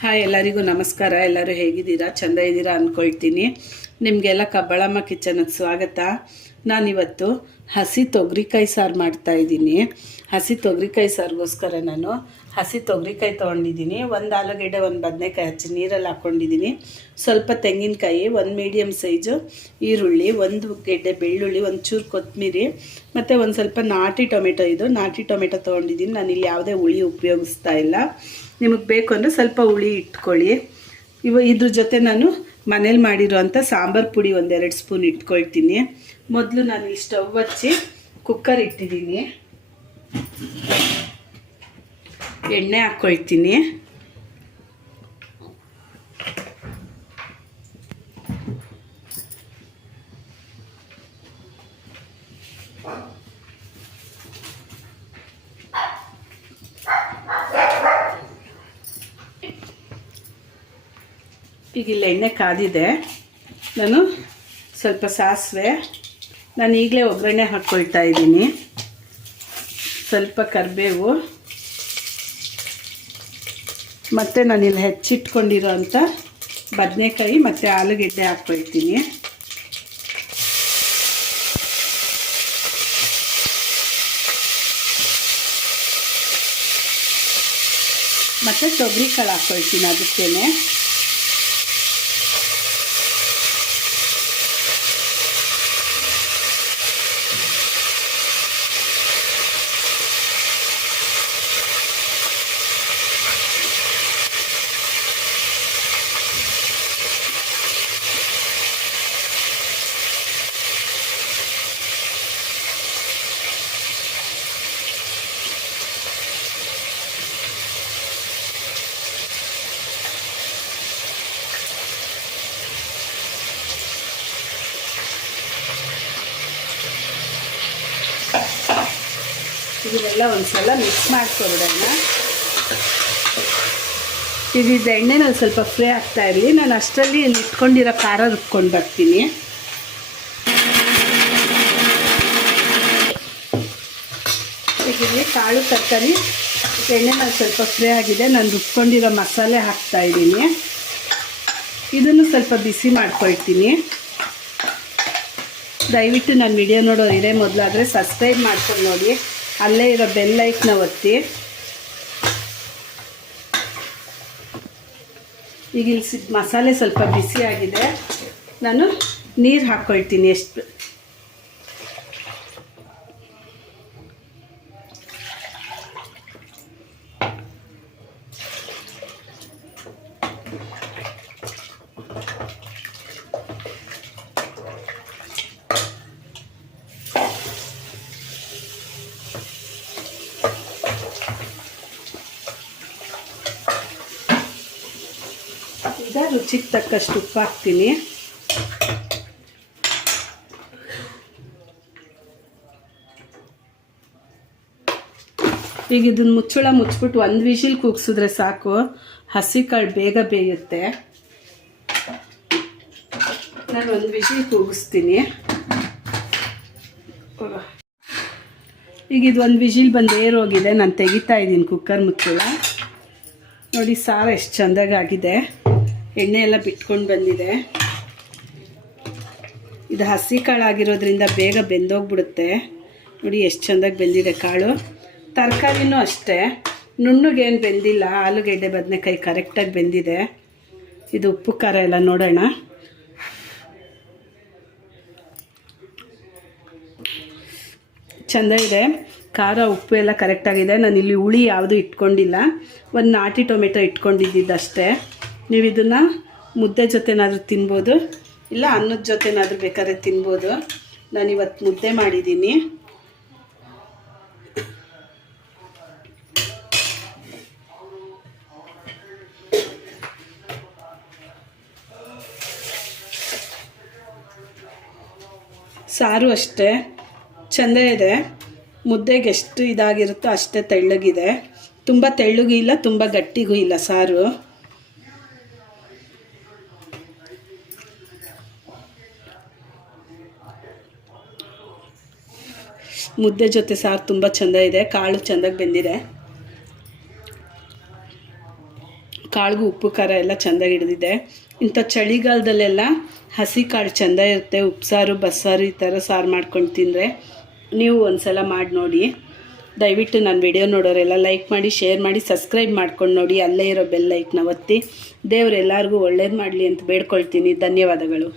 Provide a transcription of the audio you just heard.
Hi ಎಲ್ಲರಿಗೂ ನಮಸ್ಕಾರ. ಎಲ್ಲರೂ ಹೇಗಿದ್ದೀರಾ? ಚೆಂದ ಇದ್ದೀರಾ ಅಂದ್ಕೊಳ್ತೀನಿ ನಿಮಗೆಲ್ಲ ಕಬ್ಬಳಮ್ಮ ಕಿಚನ್ಗೆ ಸ್ವಾಗತ. ನಾನಿವತ್ತು ಹಸಿ ತೊಗರಿಕಾಯಿ ಸಾರು ಮಾಡ್ತಾಯಿದ್ದೀನಿ ಹಸಿ ತೊಗರಿಕಾಯಿ ಸಾರಿಗೋಸ್ಕರ ನಾನು ಹಸಿ ತೊಗರಿಕಾಯಿ ತೊಗೊಂಡಿದ್ದೀನಿ. ಒಂದು ಆಲೂಗೆಡ್ಡೆ, ಒಂದು ಬದನೆಕಾಯಿ ಹಚ್ಚಿ ನೀರಲ್ಲಿ ಹಾಕ್ಕೊಂಡಿದ್ದೀನಿ. ಸ್ವಲ್ಪ ತೆಂಗಿನಕಾಯಿ, ಒಂದು ಮೀಡಿಯಮ್ ಸೈಜು ಈರುಳ್ಳಿ, ಒಂದು ಗೆಡ್ಡೆ ಬೆಳ್ಳುಳ್ಳಿ, ಒಂದು ಚೂರು ಕೊತ್ತಂಬರಿ ಮತ್ತು ಒಂದು ಸ್ವಲ್ಪ ನಾಟಿ ಟೊಮೆಟೊ ಇದು. ನಾಟಿ ಟೊಮೆಟೊ ತೊಗೊಂಡಿದ್ದೀನಿ. ನಾನು ಇಲ್ಲಿ ಯಾವುದೇ ಹುಳಿ ಉಪಯೋಗಿಸ್ತಾ ಇಲ್ಲ. ನಿಮಗೆ ಬೇಕು ಅಂದರೆ ಸ್ವಲ್ಪ ಹುಳಿ ಇಟ್ಕೊಳ್ಳಿ. ಇವ ಇದ್ರ ಜೊತೆ ನಾನು ಮನೇಲಿ ಮಾಡಿರುವಂಥ ಸಾಂಬಾರು ಪುಡಿ ಒಂದೆರಡು ಸ್ಪೂನ್ ಇಟ್ಕೊಳ್ತೀನಿ. ಮೊದಲು ನಾನು ಈ ಸ್ಟವ್ ಹಚ್ಚಿ ಕುಕ್ಕರ್ ಇಟ್ಟಿದ್ದೀನಿ. ಎಣ್ಣೆ ಹಾಕ್ಕೊಳ್ತೀನಿ ಈಗ ಇಲ್ಲಿ ಎಣ್ಣೆ ಕಾದಿದೆ. ನಾನು ಸ್ವಲ್ಪ ಸಾಸಿವೆ. ನಾನು ಈಗಲೇ ಒಗ್ಗರಣೆ ಹಾಕ್ಕೊಳ್ತಾ ಇದ್ದೀನಿ. ಸ್ವಲ್ಪ ಕರಿಬೇವು. ಮತ್ತು ನಾನು ಹೆಚ್ಚಿಟ್ಕೊಂಡಿರೋ ಅಂಥ ಬದನೆಕಾಯಿ ಮತ್ತು ಆಲೂಗೆಡ್ಡೆ ಹಾಕ್ಕೊಳ್ತೀನಿ ಮತ್ತು ತೊಗರಿ ಕಾಳು ಹಾಕ್ಕೊಳ್ತೀನಿ ಅದಕ್ಕೇನೆ. ಇದನ್ನೆಲ್ಲ ಒಂದ್ಸಲ ಮಿಕ್ಸ್ ಮಾಡ್ಕೊಬಿಡೋಣ. ಇದಿದ್ದ ಎಣ್ಣೆ ಎಣ್ಣೆನಲ್ಲಿ ಸ್ವಲ್ಪ ಫ್ರೈ ಆಗ್ತಾ ಇರಲಿ. ನಾನು ಅಷ್ಟರಲ್ಲಿ ಇಟ್ಕೊಂಡಿರೋ ಖಾರ ರುಬ್ಕೊಂಡು ಬರ್ತೀನಿ. ಇಲ್ಲಿ ಕಾಳು ತರಕಾರಿ, ಎಣ್ಣೆನಲ್ಲಿ ಸ್ವಲ್ಪ ಫ್ರೈ ಆಗಿದೆ. ನಾನು ರುಬ್ಕೊಂಡಿರೋ ಮಸಾಲೆ ಹಾಕ್ತಾ ಇದ್ದೀನಿ. ಇದನ್ನು ಸ್ವಲ್ಪ ಬಿಸಿ ಮಾಡ್ಕೊಳ್ತೀನಿ. ದಯವಿಟ್ಟು ನನ್ನ ವಿಡಿಯೋ ಇದೇ ಮೊದಲಾದರೆ ಸಬ್ಸ್ಕ್ರೈಬ್ ಮಾಡ್ಕೊಂಡು ನೋಡಿ. ಅಲ್ಲೇ ಇರೋ ಬೆಲ್ ಲೈಟ್ನ ಒತ್ತಿ. ಈಗ ಇಲ್ಲಿ ಸಿ ಮಸಾಲೆ ಸ್ವಲ್ಪ ಬಿಸಿಯಾಗಿದೆ ನಾನು ನೀರು ಹಾಕ್ಕೊಳ್ತೀನಿ ಎಷ್ಟು ಈಗ ರುಚಿಗೆ ತಕ್ಕಷ್ಟು ಉಪ್ಪು ಹಾಕ್ತೀನಿ. ಈಗ ಇದನ್ನ ಮುಚ್ಚಳ ಮುಚ್ಚಿಬಿಟ್ಟು ಒಂದು ವಿಷಿಲ್ ಕೂಗ್ಸಿದ್ರೆ ಸಾಕು. ಹಸಿ ಕಾಳು ಬೇಗ ಬೇಯುತ್ತೆ. ನಾನು ಒಂದು ವಿಷಿಲ್ ಕೂಗಿಸ್ತೀನಿ. ಈಗ ಇದು ಒಂದು ವಿಷಿಲ್ ಬಂದು ಏರೋಗಿದೆ ನಾನು ತೆಗಿತಾ ಇದ್ದೀನಿ ಕುಕ್ಕರ್ ಮುಚ್ಚಳ. ನೋಡಿ, ಸಾರು ಎಷ್ಟು ಚೆಂದಾಗಿದೆ ಎಣ್ಣೆ ಎಲ್ಲ ಬಿಟ್ಕೊಂಡು ಬಂದಿದೆ. ಇದು ಹಸಿ ಕಾಳು ಆಗಿರೋದ್ರಿಂದ ಬೇಗ ಬೆಂದೋಗ್ಬಿಡುತ್ತೆ. ನೋಡಿ ಎಷ್ಟು ಚೆಂದಾಗಿ ಬೆಂದಿದೆ ಕಾಳು. ತರಕಾರಿನೂ ಅಷ್ಟೇ. ನುಣ್ಣಗೇನು ಬೆಂದಿಲ್ಲ, ಆಲೂಗೆಡ್ಡೆ, ಬದನೆಕಾಯಿ ಕರೆಕ್ಟಾಗಿ ಬೆಂದಿದೆ. ಇದು ಉಪ್ಪು ಖಾರ ಎಲ್ಲ ನೋಡೋಣ. ಚೆಂದ ಇದೆ. ಖಾರ, ಉಪ್ಪು ಎಲ್ಲ ಕರೆಕ್ಟಾಗಿದೆ ನಾನು ಇಲ್ಲಿ ಹುಳಿ ಯಾವುದೂ ಇಟ್ಕೊಂಡಿಲ್ಲ. ಒಂದು ನಾಟಿ ಟೊಮೆಟೊ ಇಟ್ಕೊಂಡಿದ್ದಷ್ಟೇ ನೀವು ಇದನ್ನು ಮುದ್ದೆ ಜೊತೆನಾದರೂ ತಿನ್ಬೋದು, ಇಲ್ಲ ಅನ್ನದ ಜೊತೆನಾದರೂ ಬೇಕಾದ್ರೆ ತಿನ್ಬೋದು. ನಾನು ಇವತ್ತು ಮುದ್ದೆ ಮಾಡಿದ್ದೀನಿ. ಸಾರು ಅಷ್ಟೇ. ಚೆಂದ ಇದೆ. ಮುದ್ದೆಗೆ ಎಷ್ಟು ಇದಾಗಿರುತ್ತೋ ಅಷ್ಟೇ ತೆಳ್ಳಗಿದೆ. ತುಂಬ ತೆಳ್ಳಗೂ ಇಲ್ಲ, ತುಂಬ ಗಟ್ಟಿಗೂ ಇಲ್ಲ ಸಾರು. ಮುದ್ದೆ ಜೊತೆ ಸಾರು ತುಂಬ ಚೆಂದ ಇದೆ. ಕಾಳು ಚೆಂದಾಗಿ ಬೆಂದಿದೆ. ಕಾಳಿಗೂ ಉಪ್ಪು, ಖಾರ ಎಲ್ಲ ಚೆಂದಾಗಿ ಹಿಡಿದಿದೆ. ಇಂಥ ಚಳಿಗಾಲದಲ್ಲೆಲ್ಲ ಹಸಿ ಕಾಳು ಚೆಂದ ಇರುತ್ತೆ. ಉಪ್ಸಾರು, ಬಸ್ಸಾರು ಈ ಥರ ಸಾರು ಮಾಡ್ಕೊಂಡು ತಿಂದರೆ ನೀವು ಒಂದ್ಸಲ ಮಾಡಿ ನೋಡಿ. ದಯವಿಟ್ಟು ನನ್ನ ವಿಡಿಯೋ ನೋಡೋರೆಲ್ಲ ಲೈಕ್ ಮಾಡಿ, ಶೇರ್ ಮಾಡಿ, ಸಬ್ಸ್ಕ್ರೈಬ್ ಮಾಡ್ಕೊಂಡು ನೋಡಿ. ಅಲ್ಲೇ ಇರೋ ಬೆಲ್ ಲೈಕ್ನ ಒತ್ತಿ. ದೇವ್ರು ಎಲ್ಲರಿಗೂ ಒಳ್ಳೇದು ಮಾಡಲಿ ಅಂತ ಬೇಡ್ಕೊಳ್ತೀನಿ. ಧನ್ಯವಾದಗಳು.